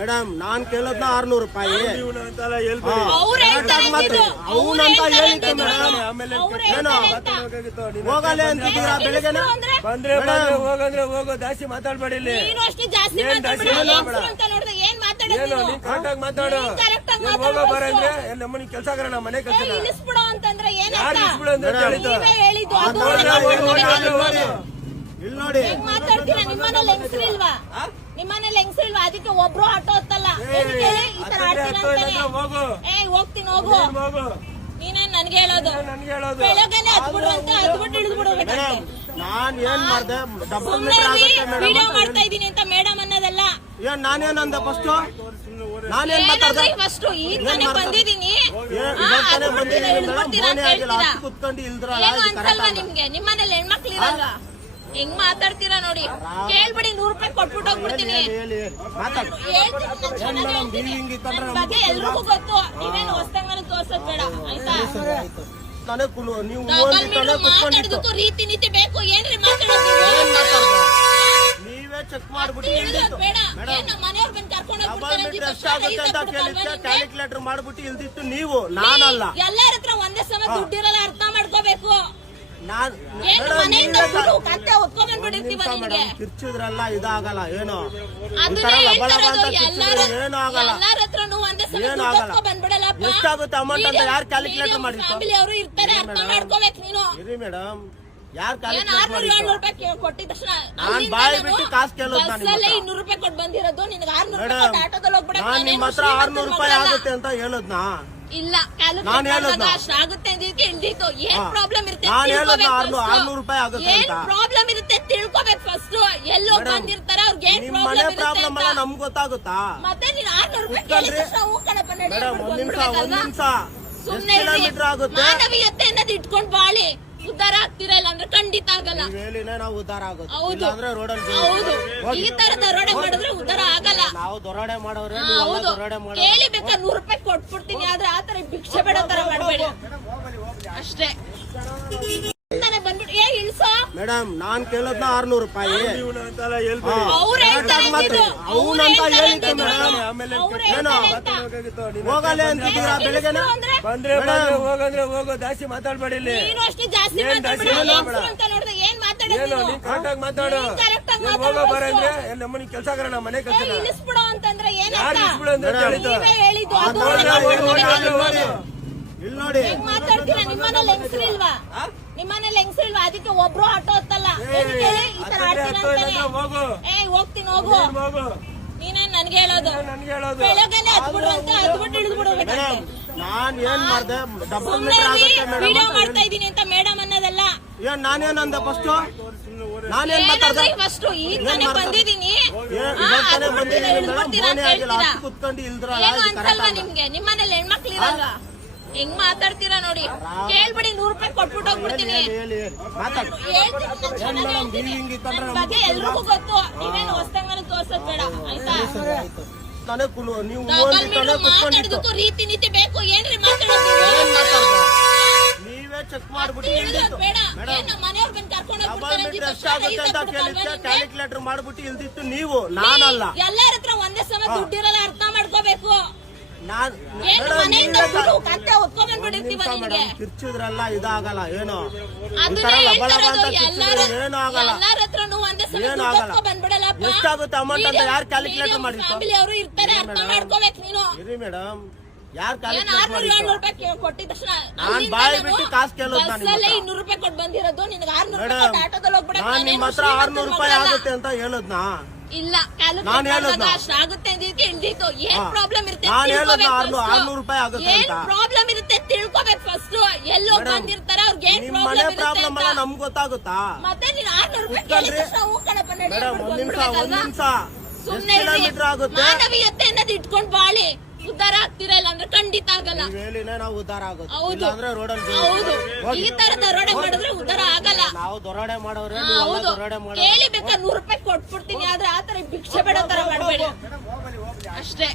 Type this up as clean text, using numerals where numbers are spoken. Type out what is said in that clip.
Madam ನಾನ್ ಕೇಳೋದ್ನ 600 ರೂಪಾಯಿ ಅವನಂತ ಹೇಳಿದ್ದು madam. ಏನು ಹೋಗಲ್ಲ ಅಂತಿದ್ದೀರಾ ಬೆಳಗ್ಗೆನೆ? ಬಂದ್ರೆ ಹೋಗಂದ್ರೆ ಹೋಗೋ ಜಾಸ್ತಿ ಮಾತಾಡ್ಬೇಡಿ. ಇಲ್ಲಿ ಕರೆಕ್ಟಾಗಿ ಮಾತಾಡು. ಹೋಗೋ ಬರಂದ್ರೆ ನಮ್ಮನಿ ಕೆಲಸ ನಮ್ಮ ಮನೆ ಕೆಲಸ ಇಲ್ಲಿ ನೋಡಿ ಮಾತಾಡ್ತೀರಾ? ನಿಮ್ಮನೇಲಿ ಹೆಂಗಸ್ರಿಲ್ವಾ? ನಿಮ್ಮನೇಲಿ ಹೆಂಗಸ್ರಿಲ್ವಾ? ಅದಕ್ಕೆ ಒಬ್ರು ಆಟೋ ಹತ್ತಲ್ಲ. ಹೋಗ್ತೀನಿ ಹೋಗು. ನೀನೇನ್ ನನ್ಗೆ ಹೇಳೋದು? ಬೆಳಗ್ಗೆನೆ ಹತ್ಬಿಡ್ರು ಅಂತ ಹತ್ಬಿಟ್ಟು ಇಳಿದ್ಬಿಡ್ಬೇಕು. ನಾನ್ ಏನ್ ಮಾಡ್ದೆ? ಡಬಲ್ ವಿಡಿಯೋ ಮಾಡ್ತಾ ಇದೀನಿ ಅಂತ ಮೇಡಮ್ ಅನ್ನೋದಲ್ಲ. ಏನ್ ನಾನೇನಂದ ಫಸ್ಟ್? ನಾನೇನ್ ಫಸ್ಟ್ ಈಗ ತಾನೇ ಬಂದಿದೀನಿ. ಕುತ್ಕೊಂಡು ಇಲ್ದ್ರಲ್ಲ ಅನ್ಸಲ್ವಾ ನಿಮ್ಗೆ? ನಿಮ್ಮನೇಲಿ ಹೆಣ್ಮಕ್ಳು ಇರಲ್ವಾ? ಹೆಂಗ್ ಮಾತಾಡ್ತೀರಾ ನೋಡಿ. ಕೇಳ್ಬಿಡಿ, 100 ರೂಪಾಯಿ ಕೊಟ್ಬಿಟ್ಟು ಹೋಗ್ಬಿಡ್ತೀನಿ. ಬಗ್ಗೆ ಎಲ್ರಿಗೂ ಗೊತ್ತು. ನೀವೇನು ಹೊಸದಂಗ ತೋರ್ಸೋದ್ ಬೇಡ ಆಯ್ತಾ? ಮಾತಾಡೋದಕ್ಕೂ ರೀತಿ ನೀತಿ ಬೇಕು. ಏನ್ರಿ ಮಾತಾಡೋದು? ನೀವೇ ಚೆಕ್ ಮಾಡ್ಬಿಟ್ಟು ಬೇಡ. ಏನು ಮನೆಯವ್ರು ಬಂದು ಕರ್ಕೊಂಡು ಕ್ಯಾಲ್ಕುಲೇಟರ್ ಮಾಡ್ಬಿಟ್ಟು ಇಲ್ದಿತ್ತು ನೀವು, ನಾನಲ್ಲ. ಎಲ್ಲಾರ ಹತ್ರ ಒಂದೇ ಸಮ ದುಡ್ಡಿರಲ್ಲ, ಅರ್ಥ ಮಾಡ್ಕೋಬೇಕು. ಕಿರ್ಚಿದ್ರಲ್ಲ ಇದಾಗಲ್ಲ. ಏನು ಏನು ಆಗಲ್ಲ. ಎಷ್ಟಾಗುತ್ತೆ ಅಮೌಂಟ್ ಅಂತ ಯಾರು ಕ್ಯಾಲ್ಕುಲೇಟರ್ ಮಾಡಿ ಇರ್ತಾರೆ, ಅರ್ಥ ಮಾಡ್ಕೋಬೇಕು ನೀನು. ಇರಿ ಮೇಡಮ್, ಯಾರು ಕೊಟ್ಟಿದ ತಕ್ಷಣ ನಾನ್ ಬಾಯಿ ಬಿಟ್ಟು ಕಾಸು ಕೇಳೋದು. 200 ರೂಪಾಯಿ ಕೊಟ್ಟು ಬಂದಿರೋದು ನಿನ್ಗೆ 600 ರೂಪಾಯಿ ಆಟೋದಲ್ಲಿ ಹೋಗ್ಬಿಡ. ನಾನ್ ನಿಮ್ಮ ಹತ್ರ 600 ರೂಪಾಯಿ ಆಗುತ್ತೆ ಅಂತ ಹೇಳದ್ನಾ? ಇಲ್ಲ, ಅಷ್ಟಾಗುತ್ತೆ ಇಳ್ದಿತ್ತು. ಏನ್ ಪ್ರಾಬ್ಲಮ್ ಇರುತ್ತೆ? 600 ರೂಪಾಯಿ ಆಗುತ್ತೆ. ಏನ್ ಪ್ರಾಬ್ಲಮ್ ಇರುತ್ತೆ ತಿಳ್ಕೊಬೇಕು ಫಸ್ಟ್. ಎಲ್ಲೋ ಬಂದಿರ್ತಾರ, ಅವ್ರಿಗೆ ಏನ್ ಪ್ರಾಬ್ಲಮ್ ಅಲ್ಲ ನಮ್ಗೆ ಗೊತ್ತಾಗುತ್ತಾ? ಮತ್ತೆ ನೀನ್ 600 ರೂಪಾಯಿ ಕೇಳಿದ್ರೆ ಸುಮ್ನೆ ಮಾನವೀಯತೆ ಅನ್ನೋದು ಇಟ್ಕೊಂಡ್ ಬಾಳಿ. ಉದ್ದಾರ ಆಗ್ತಿರಲ್ಲ ಅಂದ್ರೆ ಖಂಡಿತ ಆಗಲ್ಲ. ನಾವು ಉದ್ದಾರ ಆಗೋದು. ಹೌದು, ಈ ತರ ದರೋಡೆ ಮಾಡಿದ್ರೆ ಉದ್ದಾರ ಆಗಲ್ಲ. ನಾವು ದರೋಡೆ ಮಾಡೋರು. ಕೇಳಿ ಬೇಕಾ 100 ರೂಪಾಯಿ ಕೊಟ್ಬಿಡ್ತೀನಿ. ಆದ್ರೆ ಆತರ ಭಿಕ್ಷೆ ಬೇಡ ತರ ಮಾಡ್ಬೇಡಿ ಅಷ್ಟೇ. ಬಂದ್ಬಿಟ್ಟು ಇಳ್ಸೋ. ಮೇಡಮ್ ನಾನ್ ಕೇಳೋದ್ನ 600 ರೂಪಾಯಿ. ಅವನಂತ ಹೇಳಿದ್ದು ಮೇಡಮ್. ಏನು ಹೋಗಲ್ಲ ಅಂತಿದ್ದೀರಾ ಬೆಳಗ್ಗೆನೆ? ಬಂದ್ರೆ ಹೋಗಂದ್ರೆ ಹೋಗೋ ಜಾಸ್ತಿ ಮಾತಾಡ್ಬೇಡಿ. ಇಲ್ಲಿ ನೀನು ಅಷ್ಟು ಜಾಸ್ತಿ ಅಂತ ನೋಡಿದ್ರೆ ಏನ್ ಮಾತಾಡೋದು? ಕರೆಕ್ಟಾಗಿ ಮಾತಾಡು. ಹೋಗೋ ಬರಂದ್ರೆ ನಮ್ಮನಿ ಕೆಲಸ ನಮ್ಮ ಮನೆ ಕೆಲಸ ಇಳಿಸ್ಬಿಡೋ ಅಂತಂದ್ರೆ ಏನ್ ಹೇಳಿದ್ದು? ಇಲ್ಲಿ ನೋಡಿ ಮಾತಾಡ್ತೀರಾ? ನಿಮ್ಮನೇಲಿ ಹೆಂಗಸ್ರಿಲ್ವಾ? ನಿಮ್ಮನೇಲಿ ಹೆಂಗಸ್ರಿಲ್ವಾ? ಅದಕ್ಕೆ ಒಬ್ರು ಆಟೋ ಹತ್ತಲ್ಲ. ಹೋಗ್ತೀನಿ ಹೋಗು. ನೀನೇನ್ ನನ್ಗೆ ಹೇಳೋದು? ಬೆಳಗ್ಗೆನೆ ಹತ್ಬಿಡ್ರು ಅಂತ ಹತ್ಬಿಟ್ಟು ಇಳಿದ್ಬಿಡ್ಬೇಕು. ನಾನ್ ಏನ್ ಮಾಡ್ದೆ? ಡಬಲ್ ವಿಡಿಯೋ ಮಾಡ್ತಾ ಇದೀನಿ ಅಂತ ಮೇಡಮ್ ಅನ್ನೋದಲ್ಲ. ಏನ್ ನಾನೇನಂದ ಫಸ್ಟ್? ನಾನೇನ್ ಫಸ್ಟ್ ಈಗ ತಾನೇ ಬಂದಿದೀನಿ. ಕುತ್ಕೊಂಡು ಇಲ್ದ್ರಲ್ಲ ಅನ್ಸಲ್ವಾ ನಿಮ್ಗೆ? ನಿಮ್ಮನೇಲಿ ಹೆಣ್ಮಕ್ಳು ಇರಲ್ವಾ? ಹೆಂಗ್ ಮಾತಾಡ್ತೀರಾ ನೋಡಿ. ಕೇಳ್ಬಿಡಿ, 100 ರೂಪಾಯಿ ಕೊಟ್ಬಿಟ್ಟು ಹೋಗ್ಬಿಡ್ತೀನಿ. ಬಗ್ಗೆ ಎಲ್ರಿಗೂ ಗೊತ್ತು. ನೀವೇನು ಹೊಸದಂಗ ತೋರ್ಸೋದ್ ಬೇಡ ಆಯ್ತಾ? ಮಾತಾಡೋದಕ್ಕೂ ರೀತಿ ನೀತಿ ಬೇಕು. ಏನ್ರಿ ಮಾತಾಡೋದು? ನೀವೇ ಚೆಕ್ ಮಾಡ್ಬಿಟ್ಟು ಬೇಡ. ಏನು ಮನೆಯವ್ರು ಬಂದು ಕರ್ಕೊಂಡು ಕ್ಯಾಲ್ಕುಲೇಟರ್ ಮಾಡ್ಬಿಟ್ಟು ಇಲ್ದಿತ್ತು ನೀವು, ನಾನಲ್ಲ. ಎಲ್ಲಾರ ಹತ್ರ ಒಂದೇ ಸಮ ದುಡ್ಡಿರಲ್ಲ, ಅರ್ಥ ಮಾಡ್ಕೋಬೇಕು. ಕಿರ್ಚಿದ್ರಲ್ಲ ಇದಾಗಲ್ಲ. ಏನು ಎಷ್ಟಾಗುತ್ತೆ ಅಮೌಂಟ್ ಅಂತ ಯಾರು ಕ್ಯಾಲ್ಕುಲೇಟರ್ ಮಾಡಿ ಇರ್ತಾರೆ, ಅರ್ಥ ಮಾಡ್ಕೋಬೇಕು ನೀನು. ಇರಿ ಮೇಡಮ್, ಯಾರು 700 ರೂಪಾಯಿ ಕೊಟ್ಟಿದ ತಕ್ಷಣ ನಾನ್ ಬಾಯಿ ಬಿಟ್ಟು ಕಾಸು ಕೇಳೋದು. 200 ರೂಪಾಯಿ ಕೊಟ್ಟು ಬಂದಿರೋದು ನಿನ್ಗೆ 600 ರೂಪಾಯಿ ಆಟೋದಲ್ಲಿ ಹೋಗ್ಬಿಡ. ನಾನ್ ನಿಮ್ಮ ಹತ್ರ 600 ರೂಪಾಯಿ ಆಗುತ್ತೆ ಅಂತ ಹೇಳದ್ನಾ? ಇಲ್ಲ, ಅಷ್ಟಾಗುತ್ತೆ ಇಳ್ದಿತ್ತು. ಏನ್ ಪ್ರಾಬ್ಲಮ್ ಇರುತ್ತೆ? 600 ರೂಪಾಯಿ ಆಗುತ್ತೆ. ಏನ್ ಪ್ರಾಬ್ಲಮ್ ಇರುತ್ತೆ ತಿಳ್ಕೊಬೇಕು ಫಸ್ಟ್. ಎಲ್ಲೋ ಬಂದಿರ್ತಾರ, ಅವ್ರಿಗೆ ಏನ್ ಪ್ರಾಬ್ಲಮ್ ಅಲ್ಲ ನಮ್ಗೆ ಗೊತ್ತಾಗುತ್ತಾ? ಮತ್ತೆ ನೀನ್ 600 ರೂಪಾಯಿ ಕೇಳಿದ್ರೆ ಸುಮ್ನೆ ಮಾನವೀಯತೆ ಅನ್ನೋದು ಇಟ್ಕೊಂಡ್ ಬಾಳಿ. ಉದ್ದಾರ ಆಗ್ತಿರಲ್ಲ ಅಂದ್ರೆ ಖಂಡಿತ ಆಗಲ್ಲ. ನಾವು ಉದ್ದಾರ ಆಗೋದು. ಹೌದು, ಈ ತರ ದರೋಡೆ ಮಾಡಿದ್ರೆ ಉದ್ದಾರ ಆಗಲ್ಲ. ನಾವು ದರೋಡೆ ಮಾಡೋರು. ಕೇಳಿ ಬೇಕಾ 100 ರೂಪಾಯಿ ಕೊಟ್ಬಿಡ್ತೀನಿ. ಆದ್ರೆ ಆತರ ಭಿಕ್ಷೆ ಬೇಡ ತರ ಮಾಡ್ಬೇಡಿ ಅಷ್ಟೇ.